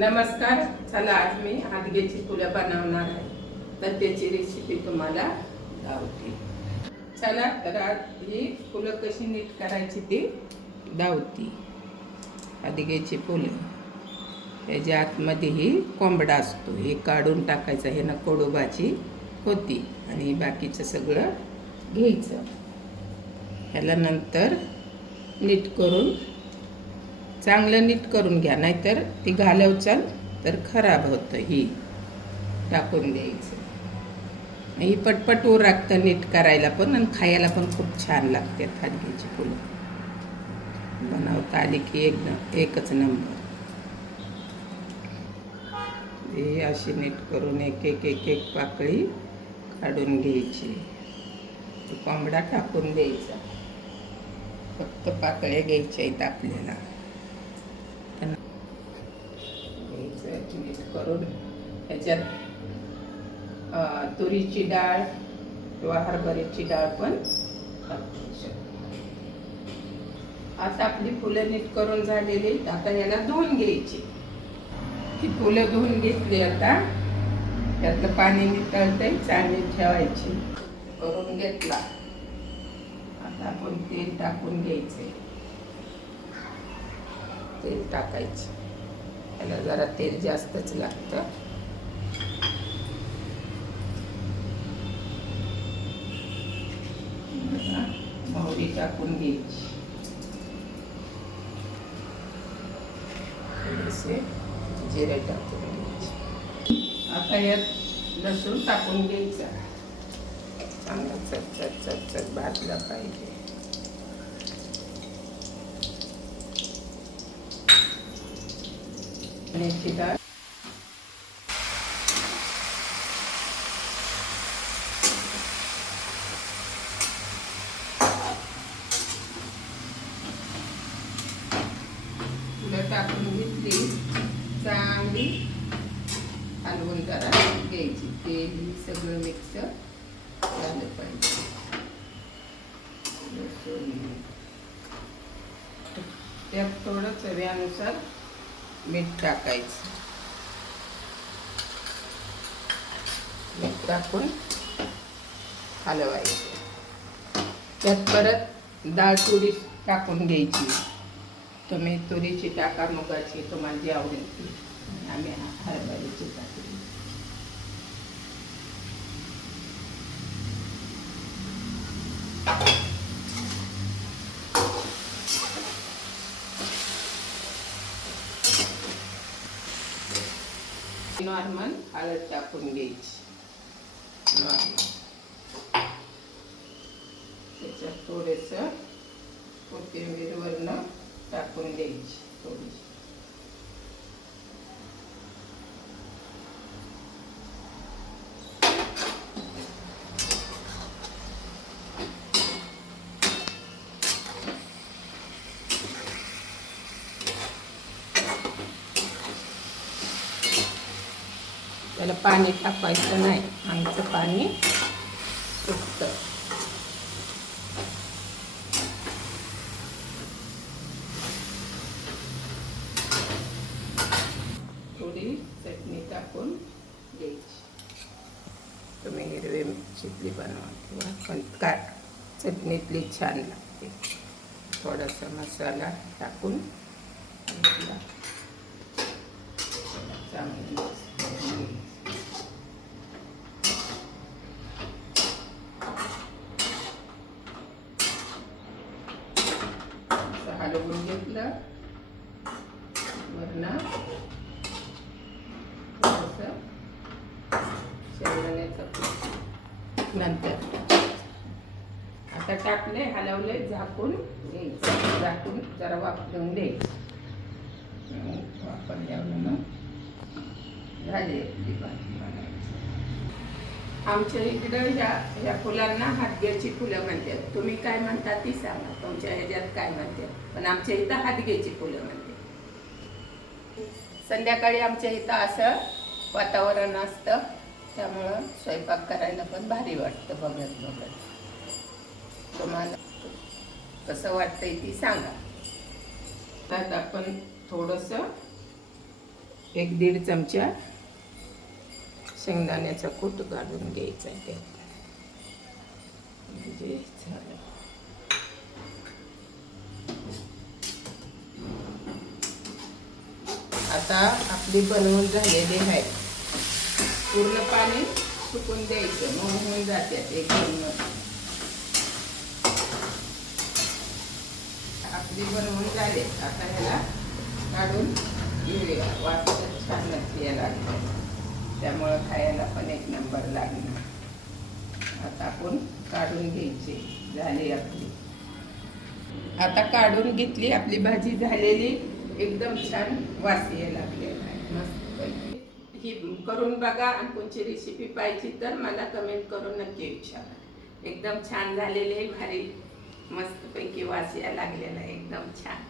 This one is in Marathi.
नमस्कार. चला आज मी हादग्याची फुलं बनवणार आहे. तर त्याची रेसिपी तुम्हाला दावते. चला तर आज ही फुलं कशी नीट करायची ती दावती. हादग्याची फुलं. त्याच्या आतमध्ये ही कोंबडा असतो. हे काढून टाकायचं. हे ना कोडोबाची होती. आणि बाकीचं सगळं घ्यायचं. ह्याला नंतर नीट करून चांगलं नीट करून घ्या नाहीतर ती घालवचाल तर खराब होतं ही. टाकून द्यायचं. ही पटपट ऊर लागतं नीट करायला पण आणि खायला पण खूप छान लागते हादगीची फुलं. बनवता आली की एक एकच नंबर. हे अशी नीट करून एक एक एक एक पाकळी काढून घ्यायची. कोंबडा टाकून द्यायचा. फक्त पाकळ्या घ्यायच्या आहेत आपल्याला घ्यायचं नीट करून ह्याच्यात तुरीची डाळ किंवा हरभऱ्याची डाळ पण टाकू शकतो. आता आपली फुलं नीट करून झालेली आता याला धुवून घ्यायची. ही फुलं धुवून घेतली आता. त्यातलं पाणी नितळतंय चांगली ठेवायची. करून घेतला. आता आपण तेल टाकून घ्यायचे तेल टाकायचं. त्याला जरा तेल जास्तच लागतं. मोहरी टाकून घ्यायची. थोडेसे जिरे टाकून घ्यायचे. आता यात लसूण टाकून घ्यायचा. चांगला चट चट चट चट भाजला पाहिजे. मेथी डाळ फुलं टाकून घेतली. चांगली. हलवून जरा घ्यायची तेल हे सगळं मिक्स. झालं पाहिजे. त्यात थोडं चव्यानुसार मीठ टाकायचं. मीठ टाकून हलवायचं. त्यात परत डाळ तुरी टाकून घ्यायची. तुम्ही तुरीची टाका मुगाची तुम्हाला जी आवडेल ती. आम्ही हरभऱ्याची टाकली नॉर्मल हळद टाकून घ्यायची नॉर्मल त्याच्यात थोडंसं कोथिंबीर वरनं टाकून द्यायची थोडीशी त्याला पाणी टाकायचं नाही. आमचं पाणी सुटतं थोडी चटणी टाकून घ्यायची. तुम्ही हिरवी मिरचीतली बनवा किंवा पण का चटणीतली छान लागते. थोडासा मसाला टाकून घेतला. चांगलं mix करून घ्यायचं. असं हलवून घेतलं वरण. थोडंसं शेंगदाण्याचं नंतर. आता टाकले हलवले झाकून घ्यायचं. झाकून जरा वापरून द्यायचं मग वापरल्यावर मग आमच्या इकडं ह्या ह्या फुलांना हातग्याची फुलं म्हणतात. तुम्ही काय म्हणता ती सांगा. तुमच्या ह्याच्यात काय म्हणतात. पण आमच्या इथं हातग्याची फुलं म्हणते संध्याकाळी आमच्या इथं असं वातावरण असतं. त्यामुळं स्वयंपाक करायला पण भारी वाटतं बघत बघत. तुम्हाला कसं वाटतंय ती सांगा. त्यात आपण थोडंसं एक दीड चमचा शेंगदाण्याचा कूट काढून घ्यायचा आहे त्यात. म्हणजे झालं. आता आपली बनवून झालेली आहे. पूर्ण पाणी सुकून द्यायचं. मग होऊन जाते एक आपली बनवून झाले. आता ह्याला काढून घेऊया. वाटत छान याला. लागलं त्यामुळं खायला पण एक नंबर लागणार. आता आपण काढून घ्यायची झाली आपली. आता काढून घेतली आपली भाजी झालेली एकदम छान वास यायला लागलेला आहे. मस्त ही करून बघा आणि कोणची रेसिपी पाहिजे तर मला कमेंट करून नक्की विचारा. एकदम छान झालेली आहे भारी. मस्तपैकी वास यायला लागलेला आहे. एकदम छान.